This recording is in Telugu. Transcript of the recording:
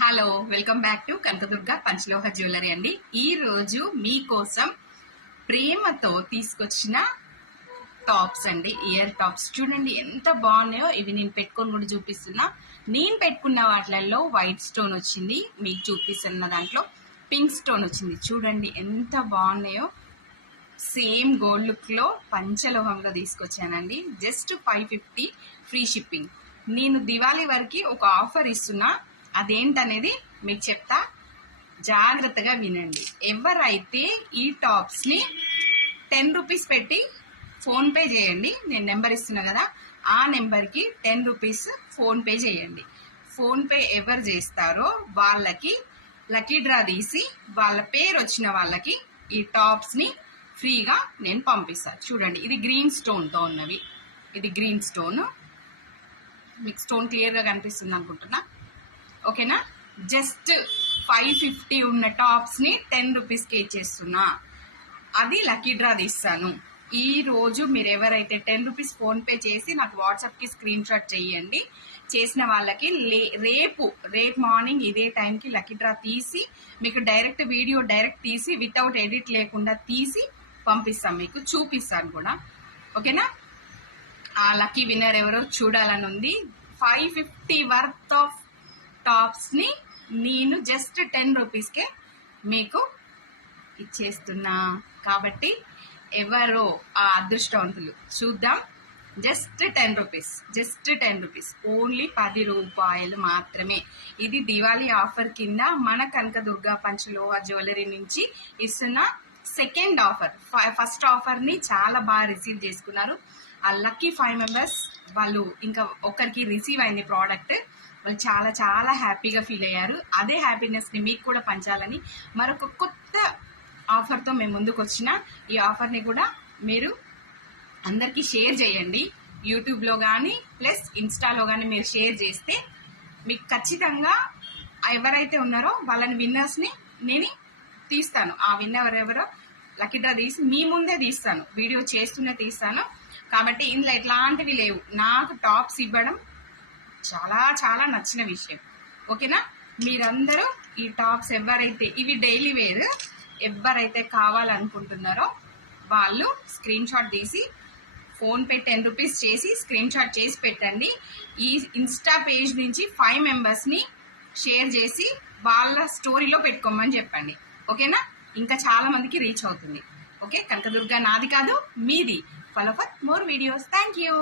Hello, welcome back to Kanakadurga Panchaloha jewellery అండి. ఈ రోజు మీకోసం ప్రేమతో తీసుకొచ్చిన టాప్స్ అండి, ఇయర్ టాప్స్. చూడండి ఎంత బాగున్నాయో. ఇవి నేను పెట్టుకొని కూడా చూపిస్తున్నా. నేను పెట్టుకున్న వాటిలలో వైట్ స్టోన్ వచ్చింది, మీకు చూపిస్తున్న దాంట్లో పింక్ స్టోన్ వచ్చింది. చూడండి ఎంత బాగున్నాయో. సేమ్ గోల్డ్ లుక్ లో పంచలోహంగా తీసుకొచ్చానండి. Just 550 free shipping. నేను దివాళీ వరకు ఒక ఆఫర్ ఇస్తున్నా, అదేంటనేది మీకు చెప్తా, జాగ్రత్తగా వినండి. ఎవరైతే ఈ టాప్స్ ని 10 రూపీస్ పెట్టి ఫోన్ పే చేయండి, నేను నెంబర్ ఇస్తున్నా కదా, ఆ నెంబర్కి 10 రూపీస్ ఫోన్ పే చేయండి. ఫోన్ పే ఎవరు చేస్తారో వాళ్ళకి లక్కీ డ్రా తీసి వాళ్ళ పేరు వచ్చిన వాళ్ళకి ఈ టాప్స్ ని ఫ్రీగా నేను పంపిస్తాను. చూడండి, ఇది గ్రీన్ స్టోన్ తో ఉన్నవి. ఇది గ్రీన్ స్టోన్, మీకు స్టోన్ క్లియర్ గా కనిపిస్తుంది అనుకుంటున్నా. ఓకేనా? జస్ట్ 550 ఉన్న టాప్స్ ని 10 రూపీస్కి ఇచ్చేస్తున్నా. అది లక్కీ డ్రా తీస్తాను. ఈ రోజు మీరు ఎవరైతే 10 రూపీస్ ఫోన్ పే చేసి నాకు వాట్సాప్ కి స్క్రీన్ షాట్ చేయండి, చేసిన వాళ్ళకి రేపు మార్నింగ్ ఇదే టైంకి లక్కీ డ్రా తీసి మీకు డైరెక్ట్ వీడియో తీసి వితౌట్ ఎడిట్ లేకుండా తీసి పంపిస్తాను, మీకు చూపిస్తాను కూడా. ఓకేనా? ఆ లక్కీ విన్నర్ ఎవరో చూడాలని ఉంది. 550 వర్త్ ఆఫ్ టాప్స్ ని నేను జస్ట్ 10 రూపీస్కే మీకు ఇచ్చేస్తున్నా. కాబట్టి ఎవరో ఆ అదృష్టవంతులు చూద్దాం. Just 10 rupees, just 10 rupees, only 10 రూపాయలు మాత్రమే. ఇది దివాళీ ఆఫర్ కింద మన కనకదుర్గ పంచలోహ జ్యువెలరీ నుంచి ఇస్తున్న సెకండ్ ఆఫర్. ఫస్ట్ ఆఫర్ ని చాలా బాగా రిసీవ్ చేసుకున్నారు. ఆ లక్కీ 5 మెంబర్స్ వాళ్ళు, ఇంకా ఒకరికి రిసీవ్ అయింది ప్రోడక్ట్, వాళ్ళు చాలా చాలా హ్యాపీగా ఫీల్ అయ్యారు. అదే హ్యాపీనెస్ ని మీకు కూడా పంచాలని మరొక కొత్త ఆఫర్తో మేము ముందుకు వచ్చిన. ఈ ఆఫర్ని కూడా మీరు అందరికీ షేర్ చేయండి. యూట్యూబ్లో కానీ ప్లస్ ఇన్స్టాలో కానీ మీరు షేర్ చేస్తే మీకు ఖచ్చితంగా ఎవరైతే ఉన్నారో వాళ్ళని విన్నర్స్ని నేను తీస్తాను. ఆ విన్నర్ ఎవరో లక్కీ డ్రా తీసి మీ ముందే తీస్తాను, వీడియో చేస్తూనే తీస్తాను. కాబట్టి ఇందులో ఎట్లాంటివి లేవు. నాకు టాప్స్ ఇవ్వడం చాలా చాలా నచ్చిన విషయం. ఓకేనా? మీరందరూ ఈ టాప్స్ ఎవరైతే, ఇవి డైలీ వేర్, ఎవరైతే కావాలనుకుంటున్నారో వాళ్ళు స్క్రీన్ షాట్ తీసి ఫోన్ పే 10 రూపీస్ చేసి స్క్రీన్ షాట్ చేసి పెట్టండి. ఈ ఇన్స్టా పేజ్ నుంచి 5 మెంబర్స్ని షేర్ చేసి వాళ్ళ స్టోరీలో పెట్టుకోమని చెప్పండి. ఓకేనా? ఇంకా చాలా మందికి రీచ్ అవుతుంది. ఓకే? కనకదుర్గ నాది కాదు, మీది. Follow for more videos. Thank you.